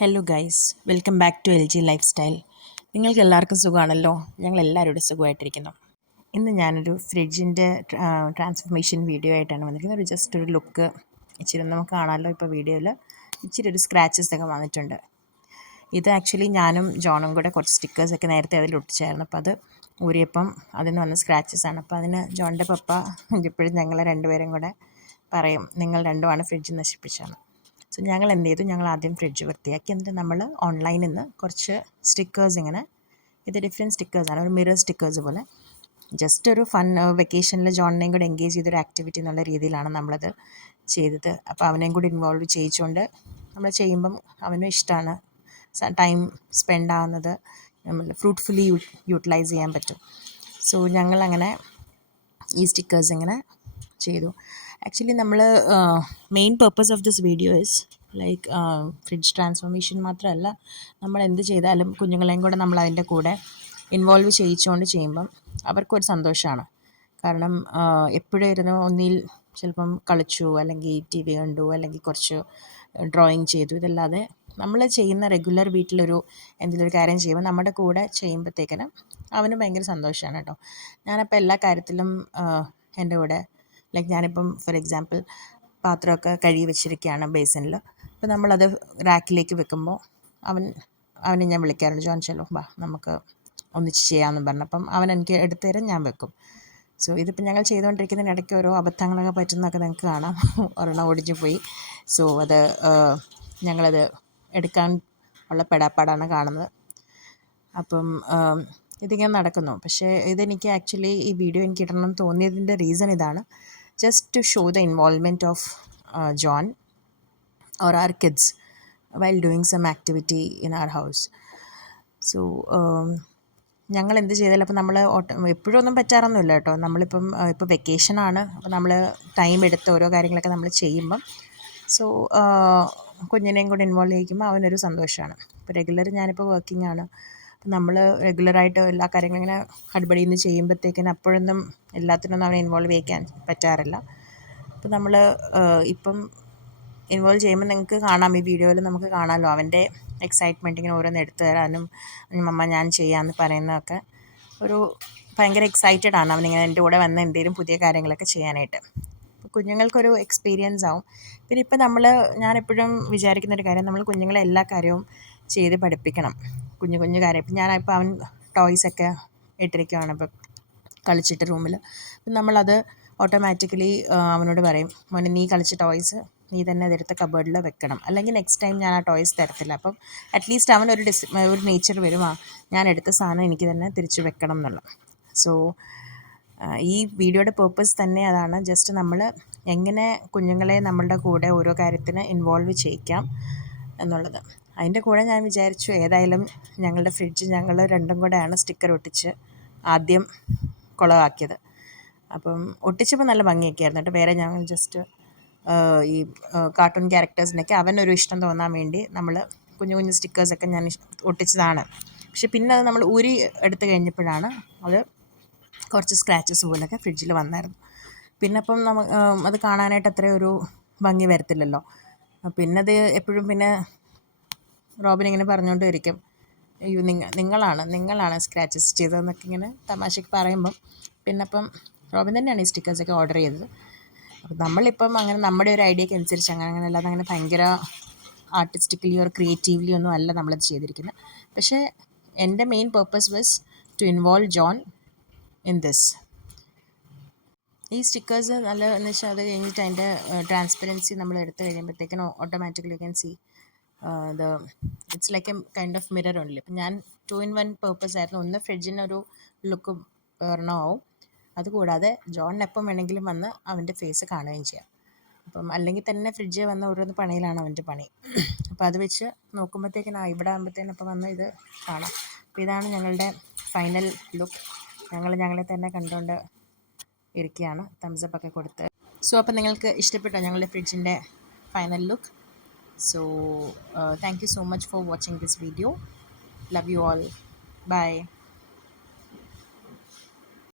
Hello guys, welcome back to LG lifestyle. നിങ്ങൾക്ക് എല്ലാവർക്കും സുഖമാണല്ലോ? ഞങ്ങളെല്ലാവരും സുഖമായിട്ടിരിക്കുന്നു. ഇന്ന് ഞാനൊരു ഫ്രിഡ്ജിൻ്റെ ട്രാൻസ്ഫോർമേഷൻ വീഡിയോ ആയിട്ടാണ് വന്നിരിക്കുന്നത്. ജസ്റ്റ് ഒരു ലുക്ക് ഇച്ചിരി നമുക്ക് കാണാമല്ലോ. ഇപ്പോൾ വീഡിയോയിൽ ഇച്ചിരി ഒരു സ്ക്രാച്ചസ് ഒക്കെ വന്നിട്ടുണ്ട്. ഇത് ആക്ച്വലി ഞാനും ജോണും കൂടെ കുറച്ച് സ്റ്റിക്കേഴ്സൊക്കെ നേരത്തെ അതിൽ ഒട്ടിച്ചായിരുന്നു. അപ്പോൾ അത് ഊരിയപ്പം അതിന് വന്ന സ്ക്രാച്ചസാണ്. അപ്പോൾ അതിന് ജോണിൻ്റെ പപ്പ എപ്പോഴും ഞങ്ങളെ രണ്ടുപേരും കൂടെ പറയും, നിങ്ങൾ രണ്ടുമാണ് ഫ്രിഡ്ജ് നശിപ്പിച്ചാണ്. സോ ഞങ്ങൾ എന്ത് ചെയ്തു, ഞങ്ങൾ ആദ്യം ഫ്രിഡ്ജ് വൃത്തിയാക്കി. എന്നിട്ട് നമ്മൾ ഓൺലൈനിൽ നിന്ന് കുറച്ച് സ്റ്റിക്കേഴ്സ് ഇങ്ങനെ, ഇത് ഡിഫറെൻറ്റ് സ്റ്റിക്കേഴ്സാണ്, ഒരു മിറർ സ്റ്റിക്കേഴ്സ് പോലെ. ജസ്റ്റ് ഒരു ഫൺ വെക്കേഷനിൽ ജോണിനെയും കൂടെ എൻഗേജ് ചെയ്തൊരു ആക്ടിവിറ്റി എന്നുള്ള രീതിയിലാണ് നമ്മളത് ചെയ്തത്. അപ്പോൾ അവനെയും കൂടി ഇൻവോൾവ് ചെയ്യിച്ചുകൊണ്ട് നമ്മൾ ചെയ്യുമ്പം അവനും ഇഷ്ടമാണ്. ടൈം സ്പെൻഡ് ആവുന്നത് നമ്മൾ ഫ്രൂട്ട്ഫുള്ളി യൂട്ടിലൈസ് ചെയ്യാൻ പറ്റും. സോ ഞങ്ങളങ്ങനെ ഈ സ്റ്റിക്കേഴ്സ് ഇങ്ങനെ ചെയ്തു. ആക്ച്വലി നമ്മൾ main purpose of this video is like fridge transformation മാത്രമല്ല, നമ്മൾ എന്ത് ചെയ്താലും കുഞ്ഞുങ്ങളെയും കൂടെ നമ്മൾ അതിൻ്റെ കൂടെ ഇൻവോൾവ് ചെയ്യിച്ചുകൊണ്ട് ചെയ്യുമ്പം അവർക്കൊരു സന്തോഷമാണ്. കാരണം എപ്പോഴും ഇരുന്ന് ഒന്നിൽ ചിലപ്പം കളിച്ചു, അല്ലെങ്കിൽ TV കണ്ടു, അല്ലെങ്കിൽ കുറച്ച് ഡ്രോയിങ് ചെയ്തു. ഇതല്ലാതെ നമ്മൾ ചെയ്യുന്ന റെഗുലർ വീട്ടിലൊരു എന്തെങ്കിലും ഒരു കാര്യം ചെയ്യുമ്പോൾ നമ്മുടെ കൂടെ ചെയ്യുമ്പോഴത്തേക്കിനും അവന് ഭയങ്കര സന്തോഷമാണ് കേട്ടോ. ഞാനപ്പോൾ എല്ലാ കാര്യത്തിലും എൻ്റെ കൂടെ, ലൈക്ക് ഞാനിപ്പം ഫോർ എക്സാമ്പിൾ പാത്രമൊക്കെ കഴുകി വെച്ചിരിക്കുകയാണ് ബേസിനിൽ. അപ്പോൾ നമ്മളത് റാക്കിലേക്ക് വെക്കുമ്പോൾ അവനെ ഞാൻ വിളിക്കാറുണ്ട്, ജോൺ ചെല്ലോ ബാ നമുക്ക് ഒന്നിച്ച് ചെയ്യാമെന്ന് പറഞ്ഞപ്പം അവൻ എനിക്ക് എടുത്തു തരാൻ, ഞാൻ വെക്കും. സോ ഇതിപ്പോൾ ഞങ്ങൾ ചെയ്തുകൊണ്ടിരിക്കുന്നതിനിടയ്ക്ക് ഓരോ അബദ്ധങ്ങളൊക്കെ പറ്റുന്നതൊക്കെ നിങ്ങൾക്ക് കാണാം. ഒരെണ്ണം ഒടിഞ്ഞു പോയി. സോ അത് ഞങ്ങളത് എടുക്കാൻ ഉള്ള പെടാപ്പാടാണ് കാണുന്നത്. അപ്പം ഇതിങ്ങനെ നടക്കുന്നു. പക്ഷേ ഇതെനിക്ക് ആക്ച്വലി ഈ വീഡിയോ എനിക്ക് ഇടണം തോന്നിയതിൻ്റെ റീസൺ ഇതാണ്. Just to show the involvement of John or our kids while doing some activity in our house. So ഞങ്ങൾ എന്ത് ചെയ്താലും, അപ്പോൾ നമ്മൾ എപ്പോഴും ഒന്നും പറ്റാറൊന്നുമില്ല കേട്ടോ. നമ്മളിപ്പം ഇപ്പോൾ വെക്കേഷനാണ്, അപ്പോൾ നമ്മൾ ടൈം എടുത്ത് ഓരോ കാര്യങ്ങളൊക്കെ നമ്മൾ ചെയ്യുമ്പം സോ കുഞ്ഞിനെയും കൂടെ ഇൻവോൾവ് ചെയ്യിക്കുമ്പോൾ അവനൊരു സന്തോഷമാണ്. ഇപ്പോൾ റെഗുലർ ഞാനിപ്പോൾ വർക്കിംഗ് ആണ്. അപ്പം നമ്മൾ റെഗുലറായിട്ട് എല്ലാ കാര്യങ്ങളും ഇങ്ങനെ ഹഡ്ബഡിയിൽ നിന്ന് ചെയ്യുമ്പോഴത്തേക്കിനും അപ്പോഴൊന്നും എല്ലാത്തിനൊന്നും അവനെ ഇൻവോൾവ് ചെയ്യിക്കാൻ പറ്റാറില്ല. അപ്പോൾ നമ്മൾ ഇപ്പം ഇൻവോൾവ് ചെയ്യുമ്പോൾ നിങ്ങൾക്ക് കാണാം, ഈ വീഡിയോയിൽ നമുക്ക് കാണാമല്ലോ അവൻ്റെ എക്സൈറ്റ്മെൻറ്റ്, ഇങ്ങനെ ഓരോന്ന് എടുത്തു തരാനും മമ്മ ഞാൻ ചെയ്യാമെന്ന് പറയുന്നതൊക്കെ ഒരു ഭയങ്കര എക്സൈറ്റഡ് ആണ് അവനിങ്ങനെ എൻ്റെ കൂടെ വന്ന് എന്തെങ്കിലും പുതിയ കാര്യങ്ങളൊക്കെ ചെയ്യാനായിട്ട്. അപ്പോൾ കുഞ്ഞുങ്ങൾക്കൊരു എക്സ്പീരിയൻസ് ആവും. പിന്നെ ഇപ്പം ഞാനെപ്പോഴും വിചാരിക്കുന്നൊരു കാര്യം, നമ്മൾ കുഞ്ഞുങ്ങളെ എല്ലാ കാര്യവും ചെയ്ത് പഠിപ്പിക്കണം. കുഞ്ഞു കുഞ്ഞു കാര്യം. ഇപ്പം ഞാനിപ്പോൾ അവൻ ടോയ്സൊക്കെ ഇട്ടിരിക്കുകയാണ് ഇപ്പം കളിച്ചിട്ട് റൂമിൽ. അപ്പം നമ്മളത് ഓട്ടോമാറ്റിക്കലി അവനോട് പറയും, മോനെ നീ കളിച്ച ടോയ്സ് നീ തന്നെ അതെടുത്ത് കബേർഡിൽ വെക്കണം, അല്ലെങ്കിൽ നെക്സ്റ്റ് ടൈം ഞാൻ ആ ടോയ്സ് തരത്തില്ല. അപ്പം അറ്റ്ലീസ്റ്റ് അവനൊരു ഒരു നേച്ചർ വരും, ഞാൻ എടുത്ത സാധനം എനിക്ക് തന്നെ തിരിച്ച് വെക്കണം എന്നുള്ളത്. സോ ഈ വീഡിയോയുടെ പേർപ്പസ് തന്നെ അതാണ്. ജസ്റ്റ് നമ്മൾ എങ്ങനെ കുഞ്ഞുങ്ങളെ നമ്മളുടെ കൂടെ ഓരോ കാര്യത്തിന് ഇൻവോൾവ് ചെയ്യിക്കാം എന്നുള്ളത്. അതിൻ്റെ കൂടെ ഞാൻ വിചാരിച്ചു, ഏതായാലും ഞങ്ങളുടെ ഫ്രിഡ്ജ് ഞങ്ങൾ രണ്ടും കൂടെയാണ് സ്റ്റിക്കർ ഒട്ടിച്ച് ആദ്യം കുളമാക്കിയത്. അപ്പം ഒട്ടിച്ചപ്പോൾ നല്ല ഭംഗിയൊക്കെ ആയിരുന്നു കേട്ടോ. വേറെ ഞങ്ങൾ ജസ്റ്റ് ഈ കാർട്ടൂൺ ക്യാരക്ടേഴ്സിനൊക്കെ അവനൊരു ഇഷ്ടം തോന്നാൻ വേണ്ടി നമ്മൾ കുഞ്ഞു കുഞ്ഞു സ്റ്റിക്കേഴ്സൊക്കെ ഞാൻ ഒട്ടിച്ചതാണ്. പക്ഷെ പിന്നെ അത് നമ്മൾ ഊരി എടുത്ത് കഴിഞ്ഞപ്പോഴാണ് അത് കുറച്ച് സ്ക്രാച്ചസ് പോലെയൊക്കെ ഫ്രിഡ്ജിൽ വന്നായിരുന്നു. പിന്നെ അപ്പം അത് കാണാനായിട്ട് അത്രയും ഒരു ഭംഗി വരത്തില്ലല്ലോ. പിന്നെ അത് എപ്പോഴും പിന്നെ റോബിൻ ഇങ്ങനെ പറഞ്ഞുകൊണ്ട് ഇരിക്കും, അയ്യോ നിങ്ങളാണ് സ്ക്രാച്ചസ് ചെയ്തതെന്നൊക്കെ ഇങ്ങനെ തമാശയ്ക്ക് പറയുമ്പം പിന്നപ്പം റോബിൻ തന്നെയാണ് ഈ സ്റ്റിക്കേഴ്സൊക്കെ ഓർഡർ ചെയ്തത്. അപ്പം നമ്മളിപ്പം അങ്ങനെ നമ്മുടെ ഒരു ഐഡിയക്ക് അനുസരിച്ച് അങ്ങനെ അല്ലാതെ അങ്ങനെ ഭയങ്കര ആർട്ടിസ്റ്റിക്കലി ഓർ ക്രിയേറ്റീവ്ലി ഒന്നും അല്ല നമ്മളത് ചെയ്തിരിക്കുന്നത്. പക്ഷേ എൻ്റെ main purpose was to involve John in this. ഈ സ്റ്റിക്കേഴ്സ് നല്ല എന്ന് വെച്ചാൽ അത് കഴിഞ്ഞിട്ട് അതിൻ്റെ ട്രാൻസ്പെറൻസി നമ്മൾ എടുത്ത് കഴിയുമ്പോഴത്തേക്കിനും automatically can see it's like a kind of mirror only. അപ്പം ഞാൻ 2-in-1 പേർപ്പസ് ആയിരുന്നു. ഒന്ന് ഫ്രിഡ്ജിനൊരു ലുക്ക് ഒരെണ്ണമാവും, അതുകൂടാതെ ജോണിന് എപ്പം വേണമെങ്കിലും വന്ന് അവൻ്റെ ഫേസ് കാണുകയും ചെയ്യാം. അപ്പം അല്ലെങ്കിൽ തന്നെ ഫ്രിഡ്ജിൽ വന്ന് ഓരോന്ന് പണിയിലാണ് അവൻ്റെ പണി. അപ്പോൾ അത് വെച്ച് നോക്കുമ്പോഴത്തേക്കിനും ഇവിടെ ആകുമ്പോഴത്തേനും അപ്പം വന്ന് ഇത് കാണാം. അപ്പോൾ ഇതാണ് ഞങ്ങളുടെ ഫൈനൽ ലുക്ക്. ഞങ്ങളെ തന്നെ കണ്ടുകൊണ്ട് ഇരിക്കുകയാണ്, തംസപ്പ് ഒക്കെ കൊടുത്ത്. സോ അപ്പം നിങ്ങൾക്ക് ഇഷ്ടപ്പെട്ടോ ഞങ്ങളുടെ ഫ്രിഡ്ജിൻ്റെ final look? So thank you so much for watching this video. Love you all. Bye.